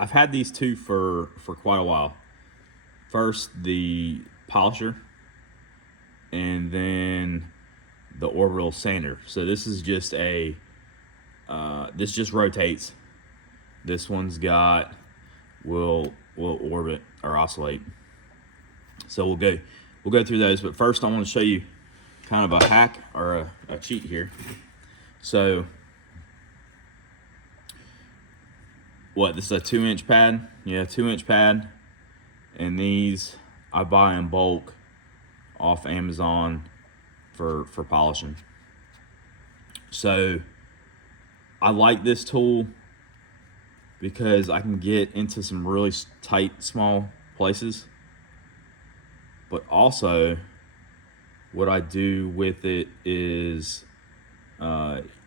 I've had these two for quite a while. First the polisher, and then the Orbital sander. So this is just a this just rotates. This one's got will orbit or oscillate. So we'll go through those, but first I want to show you kind of a hack or a cheat here. So this is a 2-inch pad. Yeah, 2-inch pad, and these I buy in bulk off Amazon for polishing. So I like this tool because I can get into some really tight, small places. But also, what I do with it is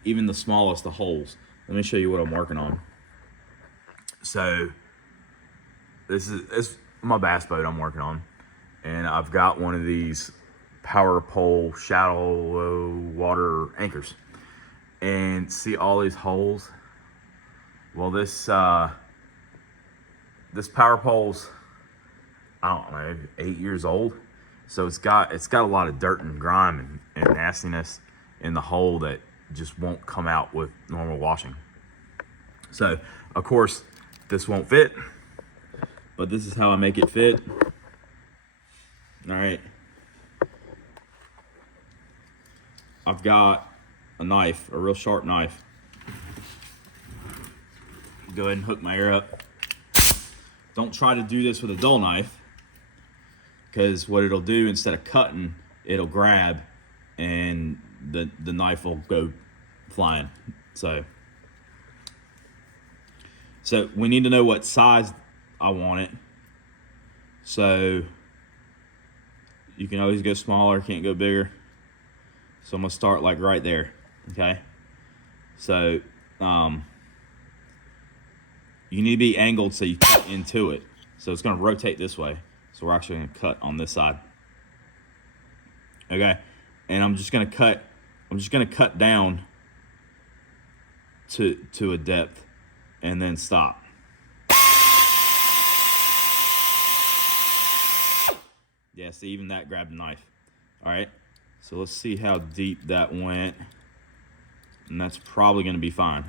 even the smallest of holes. Let me show you what I'm working on. So it's my bass boat I'm working on, and I've got one of these power pole shallow water anchors. And see all these holes? Well, this power pole's, I don't know, 8 years old. So it's got a lot of dirt and grime and nastiness in the hole that just won't come out with normal washing. So of course this won't fit, but this is how I make it fit. All right. I've got a knife, a real sharp knife. Go ahead and hook my ear up. Don't try to do this with a dull knife, because what it'll do, instead of cutting, it'll grab and the knife will go flying. So we need to know what size I want it. So you can always go smaller, can't go bigger. So I'm gonna start like right there, okay? So you need to be angled so you cut into it. So it's gonna rotate this way. So we're actually gonna cut on this side. Okay, and I'm just gonna cut down to a depth and then stop. Yeah, see, even that grabbed a knife. All right, so let's see how deep that went. And that's probably gonna be fine.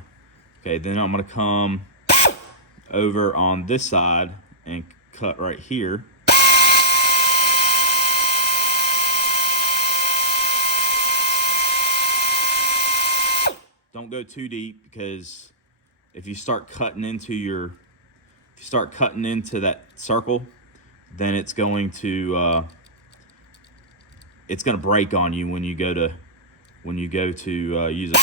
Okay, then I'm gonna come over on this side and cut right here. Don't go too deep, because if you start cutting into that circle, then it's going to break on you when you go to use it.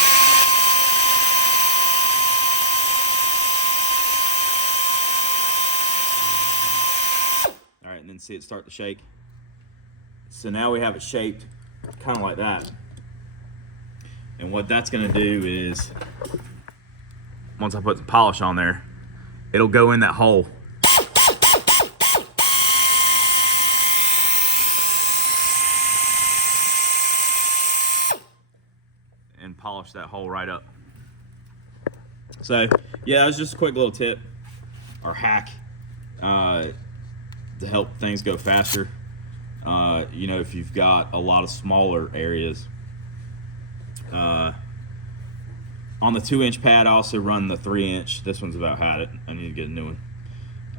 All right, and then see it start to shake. So now we have it shaped kind of like that. And what that's gonna do is, once I put the polish on there, it'll go in that hole. And polish that hole right up. So yeah, that was just a quick little tip or hack to help things go faster. You know, if you've got a lot of smaller areas. On the 2-inch pad, I also run the 3-inch. This one's about had it. I need to get a new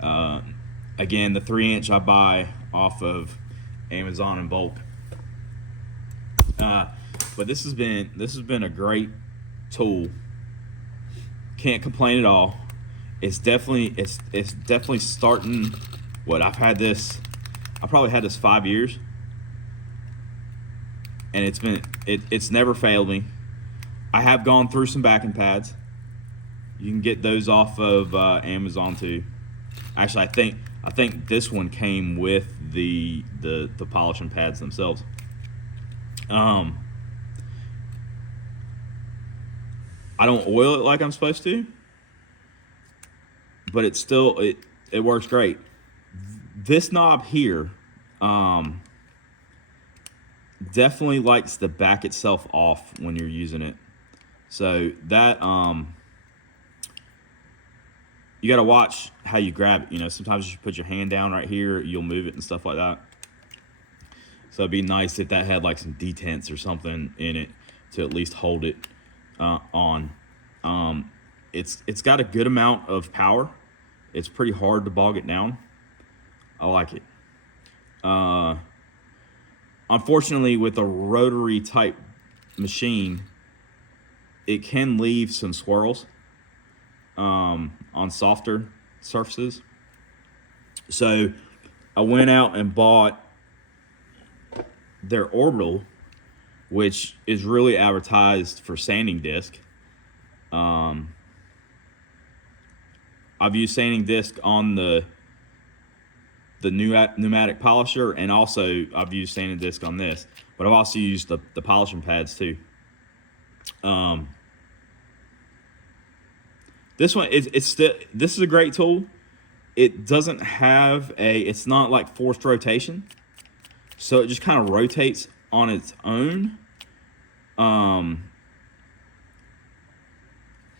one. Again, the 3-inch I buy off of Amazon in bulk. But this has been a great tool. Can't complain at all. It's definitely starting. I probably had this 5 years, and it's never failed me. I have gone through some backing pads. You can get those off of Amazon too. Actually, I think this one came with the polishing pads themselves. I don't oil it like I'm supposed to, but it works great. This knob here definitely likes to back itself off when you're using it. So that you got to watch how you grab it. You know, sometimes you put your hand down right here, you'll move it and stuff like that. So it'd be nice if that had like some detents or something in it to at least hold it on. It's got a good amount of power. It's pretty hard to bog it down. I like it. Unfortunately, with a rotary type machine, it can leave some swirls on softer surfaces. So I went out and bought their Orbital, which is really advertised for sanding disc. I've used sanding disc on the pneumatic polisher, and also I've used sanding disc on this, but I've also used the polishing pads too. This one it's still, this is a great tool. It doesn't have it's not like forced rotation, so it just kind of rotates on its own.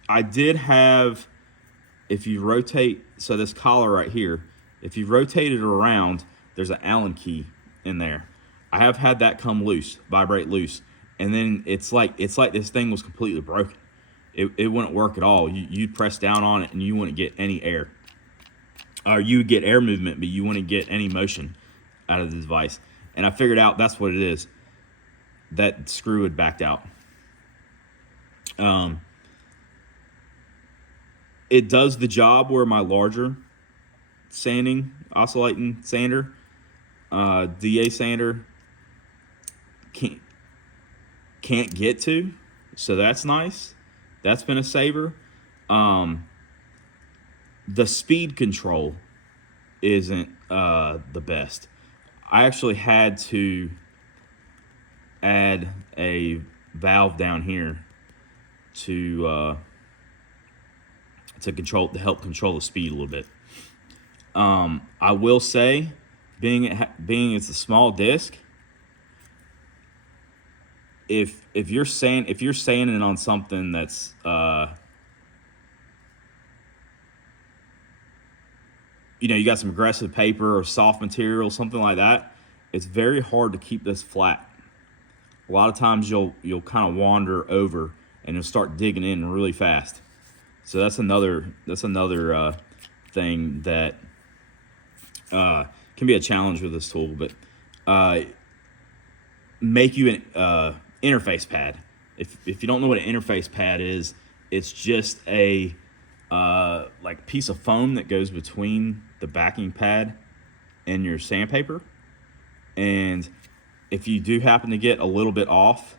I did have, if you rotate, so this collar right here, if you rotate it around, there's an Allen key in there. I have had that come loose, vibrate loose, and then it's like this thing was completely broken. It wouldn't work at all. You'd press down on it and you wouldn't get any air. Or you would get air movement, but you wouldn't get any motion out of the device. And I figured out that's what it is. That screw had backed out. It does the job where my larger sanding, oscillating sander, DA sander can't get to. So that's nice. That's been a saver. The speed control isn't the best. I actually had to add a valve down here to help control the speed a little bit. I will say, being it's a small disc, if you're sanding on something that's you got some aggressive paper or soft material, something like that, it's very hard to keep this flat. A lot of times you'll kind of wander over and you'll start digging in really fast. So that's another thing that can be a challenge with this tool. But make you an interface pad. If you don't know what an interface pad is, it's just a like piece of foam that goes between the backing pad and your sandpaper. And if you do happen to get a little bit off,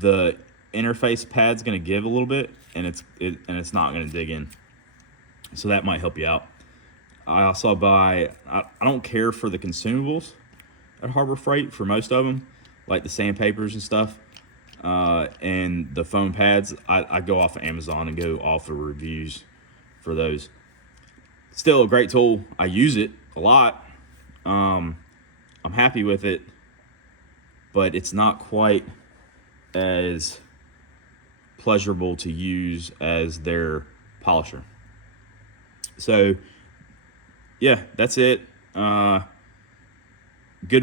the interface pad's going to give a little bit, and it's not going to dig in. So that might help you out. I also buy, I don't care for the consumables at Harbor Freight for most of them, like the sandpapers and stuff, and the foam pads. I go off of Amazon and go off the reviews for those. Still a great tool. I use it a lot. I'm happy with it, but it's not quite as pleasurable to use as their polisher. So yeah, that's it. Good,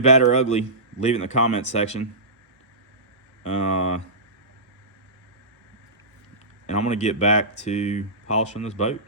bad, or ugly, leave it in the comments section. And I'm gonna get back to polishing this boat.